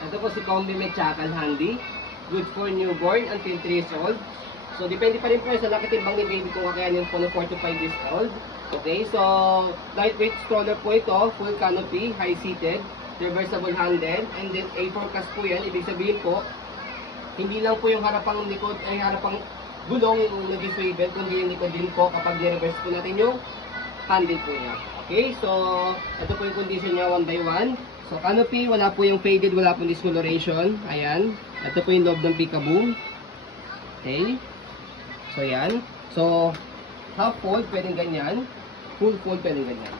Ito po si Combi Chacal Handy. Good for newborn until 3 years old. So, depende pa rin po sa laki timbang ni baby kung kakayanin po ng 4 to 5 years old. Okay, so lightweight stroller po ito, full canopy, high-seated, reversible handle, and then A4 cast po yan. Ibig sabihin po, hindi lang po yung harapang likod ay harapang gulong yung nag-swivel, kundi yung likod din po kapag i-reverse po natin yung handle po niya. Okay, so ito po yung condition niya 1 by 1. So canopy, wala po yung faded, wala po discoloration. Ayan, ito po yung loob ng peekaboo. Okay, so yan. So half fold, pwedeng ganyan. Full fold, pwedeng ganyan.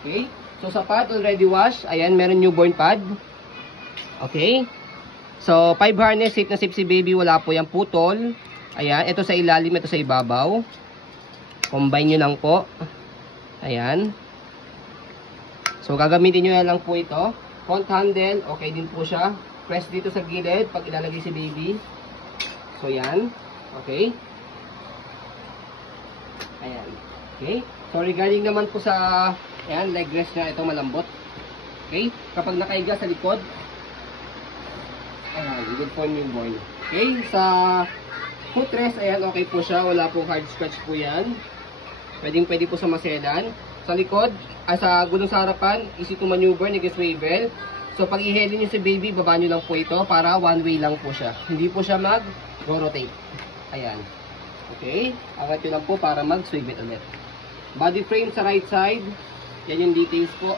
Okay, so sa pad, already wash. Ayan, meron newborn pad. Okay, so 5 harness, safe na safe si baby, wala po yung putol. Ayan, ito sa ilalim, ito sa ibabaw. Combine nyo lang po. Ayan. So, gagamitin nyo na lang po ito. Front handle, okay din po siya. Press dito sa gilid pag ilalagay si baby. So, yan. Okay. Ayan. Okay. So, regarding naman po sa ayan, leg rest niya, ito malambot. Okay. Kapag nakahiga sa likod, ayan, good for newborn. Okay. Sa footrest, ayan, okay po siya. Wala pong hard scratch po yan. Pwede po sa maselan. Sa likod, sa gulong sa harapan, easy to maneuver, nag-swivel. So, pag i-headin nyo si baby, baba nyo lang po ito para one way lang po siya. Hindi po siya mag-rotate. Ayan. Okay. Angat nyo lang po para mag-swivel ulit. Body frame sa right side. Yan yung details po.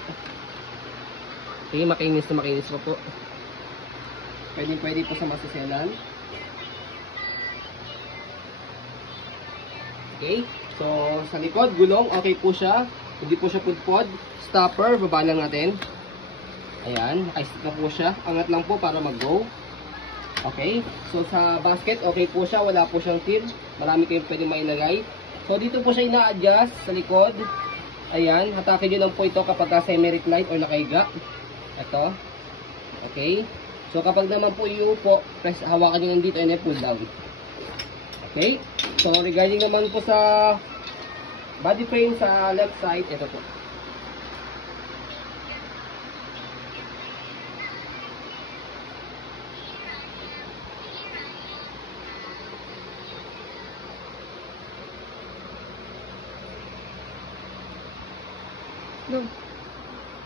Okay, makinis na makinis po. Pwede po sa maselan. Okay, so sa likod, gulong, okay po siya. Hindi po siya pudpod. Stopper, baba lang natin. Ayan, naka-stick na po siya. Angat lang po para mag-go. Okay, so sa basket, okay po siya. Wala po siyang till. Marami kayong pwede mailagay. So dito po siya ina-adjust sa likod. Ayan, hatakin nyo lang po ito kapag semi-recline or nakahiga. Ito. Okay, so kapag naman po iupo, press, hawakan nyo lang dito and then pull down. Okay, so regarding naman po sa body frame sa left side, ito po.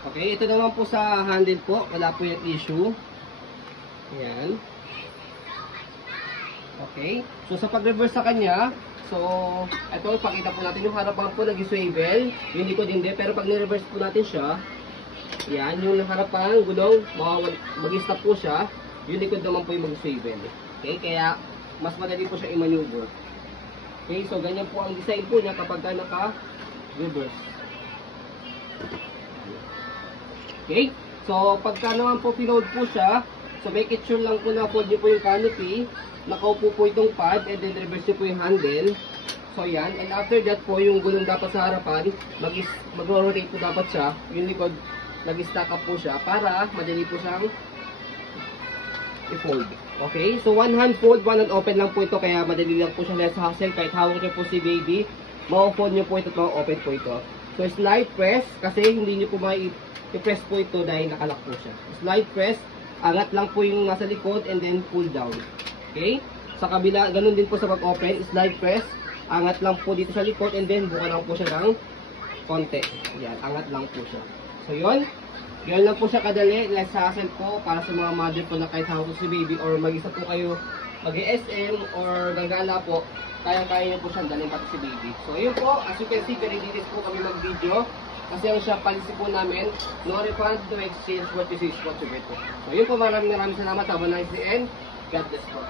Okay, ito naman po sa handle po, wala po yung issue. Ayan. Okay, so sa pag-reverse sa kanya, so ito, pakita po natin yung harapan po nag-swivel, yung likod hindi, pero pag ni-reverse po natin siya, yan, yung harapan, gulong, mag-stop po siya, yung likod naman po yung mag-swivel. Okay, kaya mas madali po siya i-maneuver. Okay, so ganyan po ang design po niya kapag naka-reverse. Okay, so pagka naman po pinold po siya, so make it sure lang po na fold nyo po yung canopy, nakaupo po itong pad, and then reverse nyo po yung handle. So yan, and after that po, yung gulong dapat sa harapan, mag-rotate po dapat siya, yung likod, nag-stack up po siya, para madali po siyang i-fold. Okay, so one hand fold, one hand open lang po ito, kaya madali lang po siya less hassle, kahit hawak nyo po si baby, ma-fold nyo po ito, ma-open po ito. So slide press, kasi hindi nyo po i-press po ito dahil nakalak po siya. Slide press, angat lang po yung nasa likod, and then pull down. Okay? Sa kabila, ganun din po sa pag-open, slide press, angat lang po dito sa likod, and then buka lang po siya ng konti. Yan, angat lang po siya. So yun, yun lang po siya kadali, less hassle po para sa mga mother po na kahit hawak si baby or mag-isa po kayo mag-SM or gagala po, kaya-kaya niyo po siyang dalhin pati si baby. So yun po, as you can see, very details po kami mag-video. Kasi ang siya policy po namin, no refund, no exchange, what you see is what you get po. So yun po, maraming salamat. Have a nice day and God bless po.